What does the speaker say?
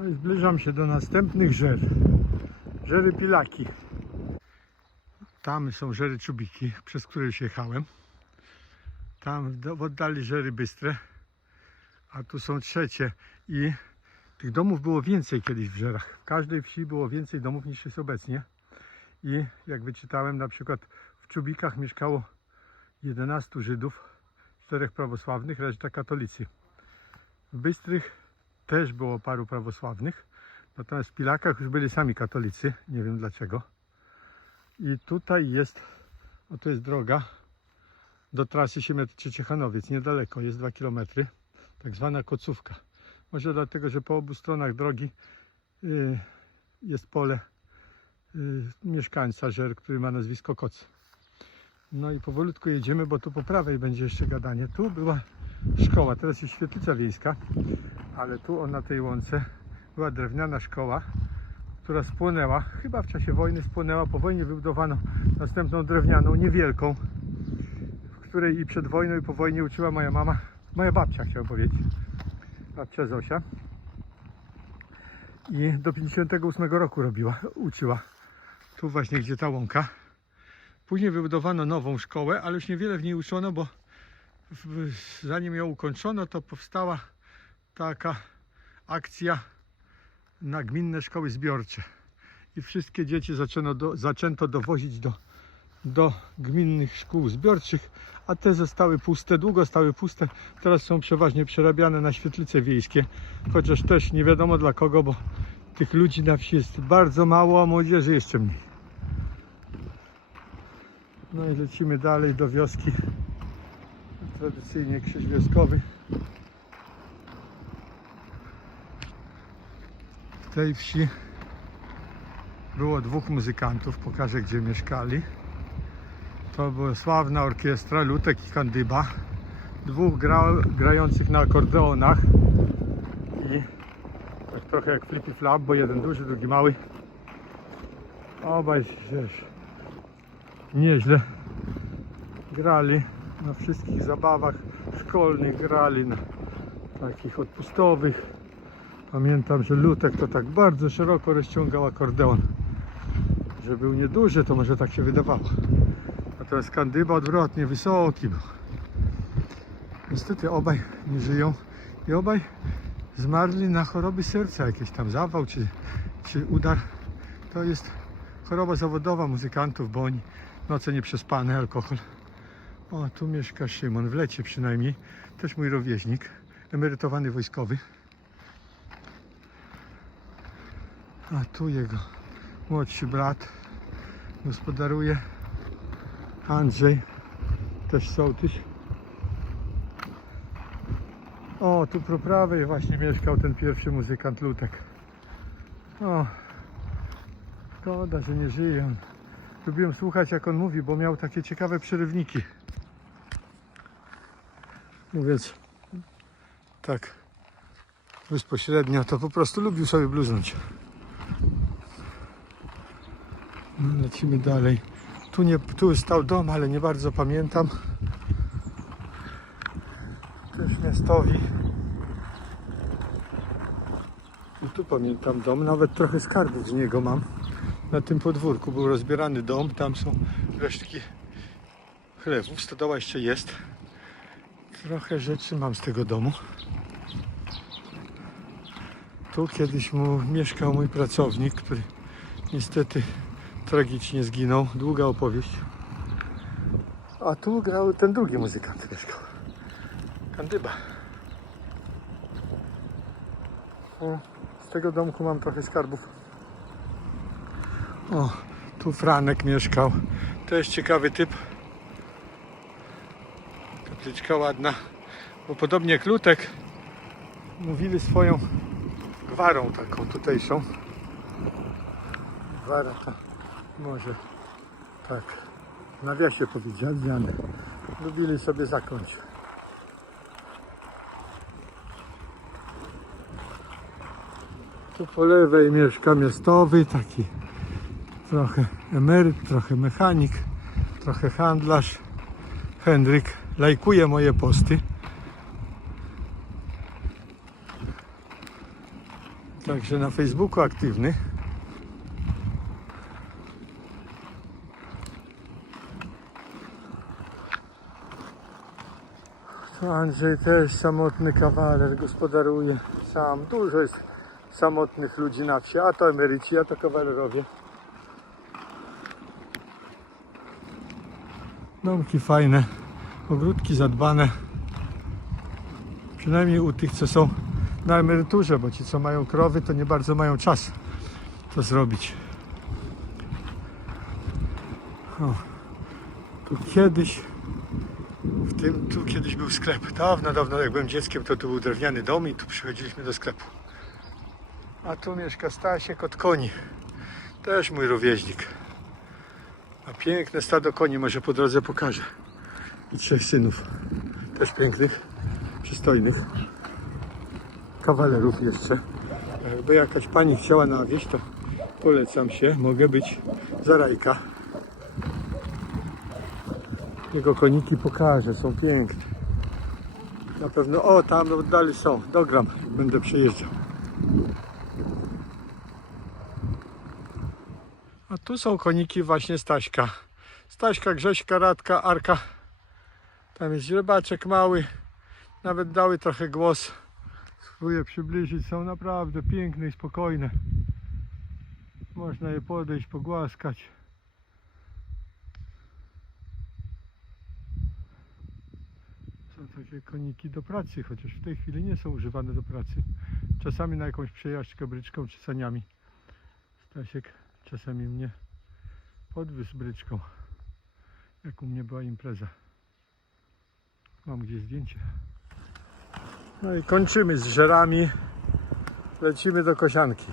No i zbliżam się do następnych żer. Żery Pilaki. Tam są żery Czubiki, przez które już jechałem. Tam w oddali żery Bystre. A tu są trzecie. I tych domów było więcej kiedyś w żerach. W każdej wsi było więcej domów niż jest obecnie. I jak wyczytałem, na przykład w Czubikach mieszkało 11 Żydów, czterech prawosławnych, reszta katolicy. W Bystrych też było paru prawosławnych, natomiast w Pilakach już byli sami katolicy, nie wiem dlaczego. I tutaj jest, o jest droga do trasy Siemiatyczy Ciechanowiec, niedaleko, jest 2 km, tak zwana kocówka. Może dlatego, że po obu stronach drogi y, jest pole y, mieszkańca Żer, który ma nazwisko Koc. No i powolutku jedziemy, bo tu po prawej będzie jeszcze gadanie. Tu była szkoła, teraz jest świetlica wiejska, ale tu o, na tej łące była drewniana szkoła, która spłonęła. Chyba w czasie wojny spłonęła. Po wojnie wybudowano następną drewnianą, niewielką, w której i przed wojną, i po wojnie uczyła moja mama, moja babcia chciałem powiedzieć, babcia Zosia. I do 58 roku robiła, uczyła. Tu właśnie, gdzie ta łąka. Później wybudowano nową szkołę, ale już niewiele w niej uczono, bo w, zanim ją ukończono, to powstała taka akcja na gminne szkoły zbiorcze. I wszystkie dzieci zaczęto, do, zaczęto dowozić do, do gminnych szkół zbiorczych, a te zostały puste, długo stały puste. Teraz są przeważnie przerabiane na świetlice wiejskie, chociaż też nie wiadomo dla kogo, bo tych ludzi na wsi jest bardzo mało, a młodzieży jeszcze mniej. No i lecimy dalej do wioski. Tradycyjnie krzyż wioskowy. W tej wsi było dwóch muzykantów, pokażę gdzie mieszkali. To była sławna orkiestra Lutek i Kandyba. Dwóch gra, grających na akordeonach i tak trochę jak flippy flap, bo jeden duży, drugi mały. Obaj żeż nieźle grali na wszystkich zabawach szkolnych, grali na takich odpustowych. Pamiętam, że Lutek to tak bardzo szeroko rozciągał akordeon. Że był nieduży, to może tak się wydawało. Natomiast Kandyba odwrotnie, wysoki był. Niestety obaj nie żyją i obaj zmarli na choroby serca, jakieś tam zawał czy, czy udar. To jest choroba zawodowa muzykantów, bo oni noce nieprzespane, alkohol. O, tu mieszka Szymon, w lecie przynajmniej. Też mój rówieśnik, emerytowany wojskowy. A tu jego młodszy brat gospodaruje. Andrzej, też sołtyś. O, tu po prawej właśnie mieszkał ten pierwszy muzykant Lutek. O, szkoda, że nie żyje on. Lubiłem słuchać jak on mówi, bo miał takie ciekawe przerywniki. Mówiąc tak bezpośrednio, to po prostu lubił sobie bluznąć. No, lecimy dalej. Tu, nie, tu stał dom, ale nie bardzo pamiętam. Też miastowi. I tu pamiętam dom, nawet trochę skarbów z niego mam. Na tym podwórku był rozbierany dom, tam są resztki chlewów, stodoła jeszcze jest. Trochę rzeczy mam z tego domu. Tu kiedyś mu mieszkał mój pracownik, który niestety tragicznie zginął. Długa opowieść. A tu grał ten drugi muzykant mieszkał. Kandyba. O, z tego domku mam trochę skarbów. O, tu Franek mieszkał. To jest ciekawy typ. Kapliczka ładna. Bo podobnie jak Lutek mówili swoją gwarą taką tutejszą. Gwara to może tak w nawiasie powiedzieli, ale lubili sobie zakąć. Tu po lewej mieszka miastowy, taki trochę emeryt, trochę mechanik, trochę handlarz. Henryk lajkuje moje posty. Także na Facebooku aktywny. Andrzej też samotny kawaler, gospodaruje sam. Dużo jest samotnych ludzi na wsi, a to emeryci, a to kawalerowie. Domki fajne, ogródki zadbane. Przynajmniej u tych, co są na emeryturze, bo ci, co mają krowy, to nie bardzo mają czas to zrobić. O, tu kiedyś, w tym, tu kiedyś był sklep. Dawno, dawno, jak byłem dzieckiem, to tu był drewniany dom i tu przychodziliśmy do sklepu. A tu mieszka Stasiek od koni. Też mój rówieśnik. A piękne stado koni, może po drodze pokażę. I trzech synów. Też pięknych, przystojnych. Kawalerów jeszcze. Jakby jakaś pani chciała nawieść, to polecam się. Mogę być zarajka. Jego koniki pokażę, są piękne. Na pewno, o tam oddali są, dogram, będę przejeżdżał. A tu są koniki właśnie Staśka. Staśka, Grześka, Radka, Arka. Tam jest źrebaczek mały. Nawet dały trochę głos. Spróbuję przybliżyć. Są naprawdę piękne i spokojne. Można je podejść, pogłaskać. Są takie koniki do pracy, chociaż w tej chwili nie są używane do pracy. Czasami na jakąś przejażdżkę bryczką czy saniami. Stasiek czasami mnie podwiózł bryczką, jak u mnie była impreza. Mam gdzieś zdjęcie. No i kończymy z żerami. Lecimy do kosianki.